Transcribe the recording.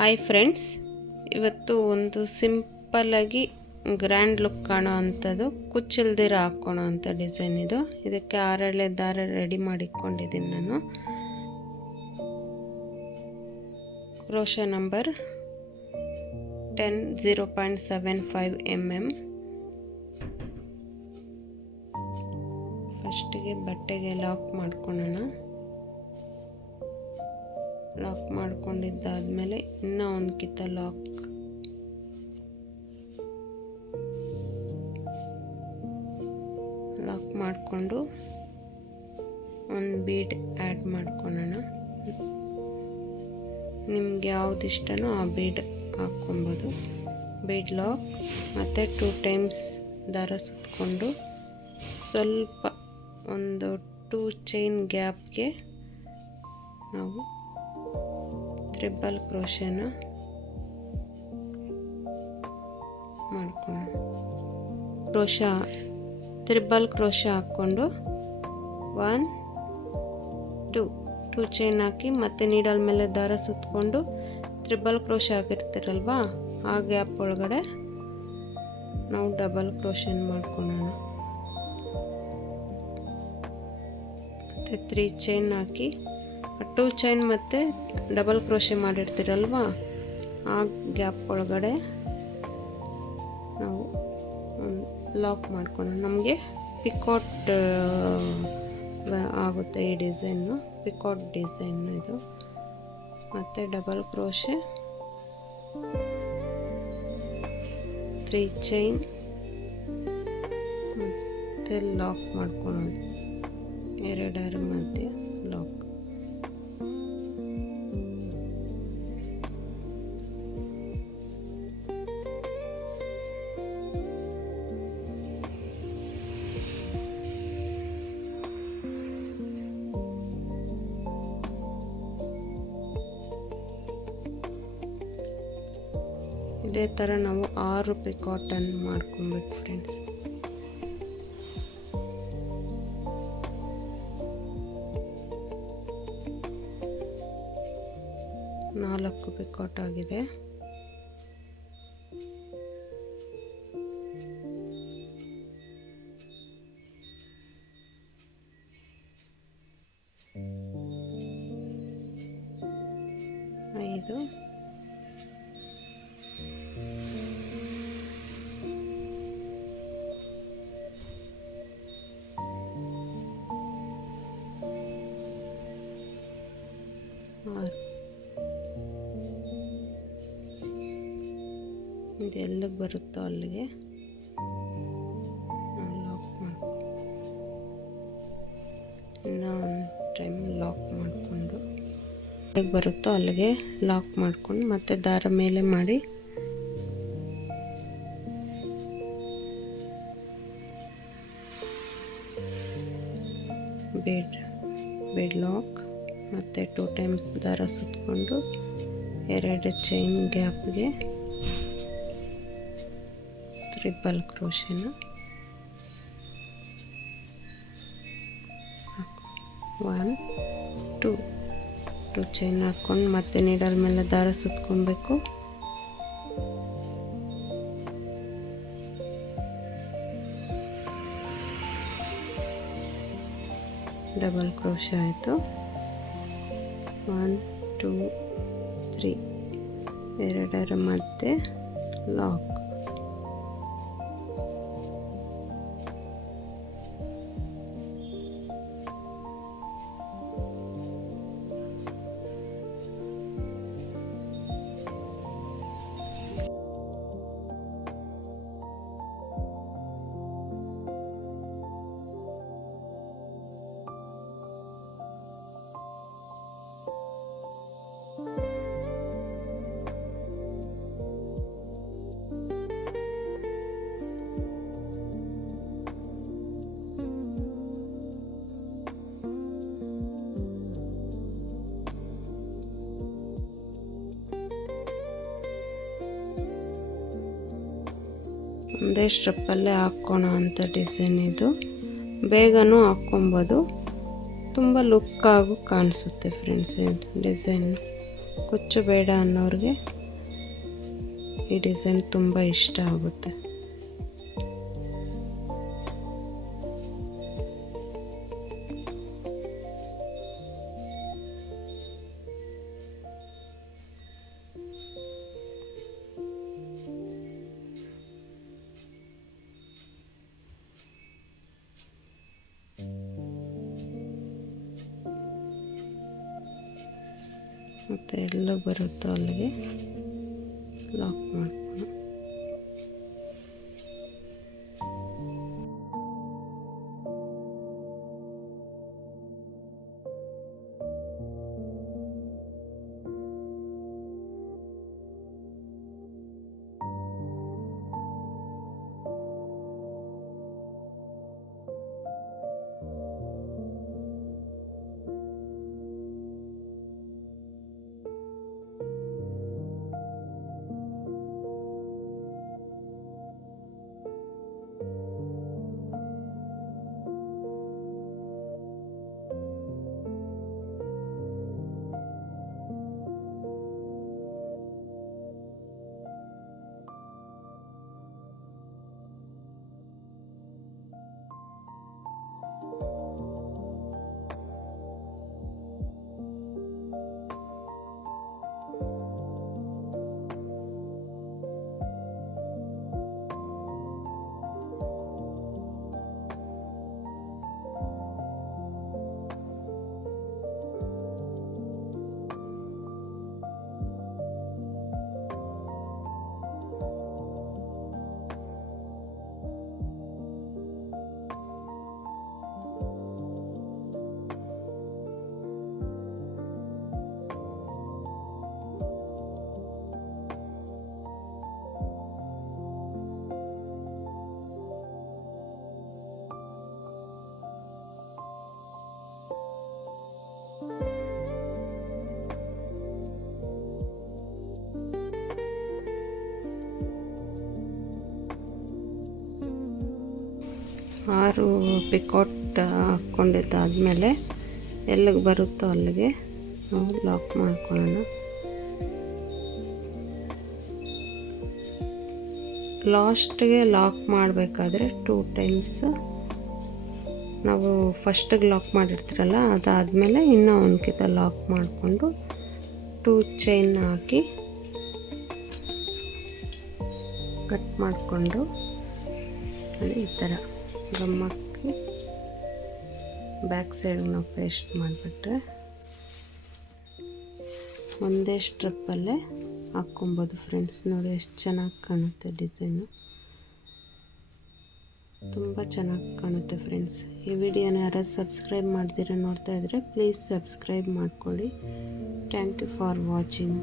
Hi friends, ಇವತ್ತು ಒಂದು ಸಿಂಪಲ್ಲಾಗಿ ಗ್ರ್ಯಾಂಡ್ ಲುಕ್ ಕಾಣೋ ಅಂಥದ್ದು ಕುಚ್ಚಿಲ್ದಿರ ಹಾಕ್ಕೊಳೋ ಅಂಥ ಡಿಸೈನ್ ಇದು. ಇದಕ್ಕೆ 6 ದಾರ ರೆಡಿ ಮಾಡಿಕೊಂಡಿದ್ದೀನಿ ನಾನು. Crochet number 10 0.75 mm. ಫಸ್ಟಿಗೆ ಬಟ್ಟೆಗೆ ಲಾಕ್ ಮಾಡ್ಕೊಳ್ಳೋಣ. ಲಾಕ್ ಮಾಡ್ಕೊಂಡಿದ್ದಾದಮೇಲೆ ಇನ್ನೂ ಒಂದು ಕಿತ್ತ ಲಾಕ್ ಮಾಡಿಕೊಂಡು ಒಂದು ಬೀಡ್ ಆ್ಯಡ್ ಮಾಡ್ಕೊಳ್ಳೋಣ. ನಿಮ್ಗೆ ಯಾವ್ದು ಇಷ್ಟನೋ ಆ ಬೀಡ್ ಹಾಕ್ಕೊಬೋದು. ಬೀಡ್ ಲಾಕ್ ಮತ್ತು 2 ಟೈಮ್ಸ್ ದಾರ ಸುತ್ತಕೊಂಡು ಸ್ವಲ್ಪ ಒಂದು 2 ಚೈನ್ ಗ್ಯಾಪ್ಗೆ ನಾವು ಟ್ರಿಬಲ್ ಕ್ರೋಶನ ಮಾಡ್ಕೊಳ್ಳೋಣ. ಟ್ರಿಬಲ್ ಕ್ರೋಶ ಹಾಕ್ಕೊಂಡು 1 2 ಚೈನ್ ಹಾಕಿ ಮತ್ತೆ ನೀಡಲ್ ಮೇಲೆ ದಾರ ಸುತ್ತಕೊಂಡು ಟ್ರಿಬಲ್ ಕ್ರೋಶ ಹಾಕಿರ್ತೀರಲ್ವಾ, ಆ ಗ್ಯಾಪ್ ಒಳಗಡೆ ನಾವು ಡಬಲ್ ಕ್ರೋಶನ್ ಮಾಡ್ಕೊಳ್ಳೋಣ. ಮತ್ತು 3 ಚೈನ್ ಹಾಕಿ 2 ಚೈನ್ ಮತ್ತು ಡಬಲ್ ಕ್ರೋಶೆ ಮಾಡಿರ್ತೀರಲ್ವಾ, ಆ ಗ್ಯಾಪ್ ಒಳಗಡೆ ನಾವು ಲಾಕ್ ಮಾಡ್ಕೊಂಡು ನಮಗೆ ಪಿಕಾಟ್ ಆಗುತ್ತೆ. ಈ ಡಿಸೈನು ಪಿಕಾಟ್ ಡಿಸೈನ್ ಇದು. ಮತ್ತು ಡಬಲ್ ಕ್ರೋಶೆ 3 ಚೈನ್ ಮತ್ತು ಲಾಕ್ ಮಾಡ್ಕೊಳ್ಳೋದು, 2 ಮಧ್ಯೆ ಲಾಕ್. ಇದೇ ಥರ ನಾವು 6 ಪಿಕಾಟನ್ನು ಮಾಡ್ಕೊಬೇಕು ಫ್ರೆಂಡ್ಸ್. ನಾಲ್ಕು ಪಿಕಾಟ್ ಆಗಿದೆ. ಐದು, 6. ಇದು ಎಲ್ಲಿಗೆ ಬರುತ್ತೋ ಅಲ್ಲಿಗೆ ಲಾಕ್ ಮಾಡ್ಕೊಂಡು ಇನ್ನೂ ಒಂದು ಟೈಮ್ ಲಾಕ್ ಮಾಡಿಕೊಂಡು ಎಲ್ಲಿಗೆ ಬರುತ್ತೋ ಅಲ್ಲಿಗೆ ಲಾಕ್ ಮಾಡ್ಕೊಂಡು ಮತ್ತೆ ದಾರ ಮೇಲೆ ಮಾಡಿ ಬೀಡ್ ಲಾಕ್ ಮತ್ತು 2 ಟೈಮ್ಸ್ ದಾರ ಸುತ್ತಕೊಂಡು 2 ಚೈನ್ ಗ್ಯಾಪ್ಗೆ ಟ್ರಿಬಲ್ ಕ್ರೋಶನ 1 2 ಚೈನ್ ಹಾಕ್ಕೊಂಡು ಮತ್ತೆ ನೀಡಲ್ ಮೇಲೆ ದಾರ ಸುತ್ಕೊಬೇಕು. ಡಬಲ್ ಕ್ರೋಶ ಆಯಿತು. 1 2 3 2 ಮಧ್ಯೆ ಲಾಕ್. ಒಂದೇ ಸ್ಟೆಪ್ಪಲ್ಲೇ ಹಾಕ್ಕೊಳೋ ಅಂಥ ಡಿಸೈನ್ ಇದು. ಬೇಗನೂ ಹಾಕ್ಕೊಬೋದು, ತುಂಬ ಲುಕ್ಕಾಗೂ ಕಾಣಿಸುತ್ತೆ ಫ್ರೆಂಡ್ಸ್ ಇದು ಡಿಸೈನ್. ಕುಚ್ಚು ಬೇಡ ಅನ್ನೋರಿಗೆ ಈ ಡಿಸೈನ್ ತುಂಬ ಇಷ್ಟ ಆಗುತ್ತೆ. ಮತ್ತು ಎಲ್ಲ ಬರುತ್ತೋ ಅಲ್ಲಿಗೆ ಲಾಕ್ ಮಾಡ್ಕೊಂಡು ಆರು ಪಿಕಾಟ್ ಹಾಕ್ಕೊಂಡಿದ್ದಾದಮೇಲೆ ಎಲ್ಲಿಗೆ ಬರುತ್ತೋ ಅಲ್ಲಿಗೆ ನಾವು ಲಾಕ್ ಮಾಡ್ಕೊಳ್ಳೋಣ. ಲಾಸ್ಟಿಗೆ ಲಾಕ್ ಮಾಡಬೇಕಾದ್ರೆ 2 ಟೈಮ್ಸ್ ನಾವು ಫಸ್ಟಿಗೆ ಲಾಕ್ ಮಾಡಿರ್ತೀರಲ್ಲ ಅದಾದಮೇಲೆ ಇನ್ನೂ ಒಂದು ಕಿತ ಲಾಕ್ ಮಾಡಿಕೊಂಡು 2 ಚೈನ್ ಹಾಕಿ ಕಟ್ ಮಾಡಿಕೊಂಡು ಈ ಥರ ಗಮ್ಮಕ್ಕಿ ಬ್ಯಾಕ್ ಸೈಡ್ ನಾವು ಪೇಸ್ಟ್ ಮಾಡಿಬಿಟ್ರೆ ಒಂದೇ ಸ್ಟ್ರಿಪ್ಪಲ್ಲೇ ಹಾಕ್ಕೊಬೋದು ಫ್ರೆಂಡ್ಸ್. ನೋಡಿ ಎಷ್ಟು ಚೆನ್ನಾಗಿ ಕಾಣುತ್ತೆ ಡಿಸೈನು, ತುಂಬ ಚೆನ್ನಾಗಿ ಕಾಣುತ್ತೆ ಫ್ರೆಂಡ್ಸ್. ಈ ವಿಡಿಯೋನ ಯಾರು ಸಬ್ಸ್ಕ್ರೈಬ್ ಮಾಡ್ದಿರ ನೋಡ್ತಾ ಇದ್ದರೆ ಪ್ಲೀಸ್ ಸಬ್ಸ್ಕ್ರೈಬ್ ಮಾಡ್ಕೊಳ್ಳಿ. Thank you for watching.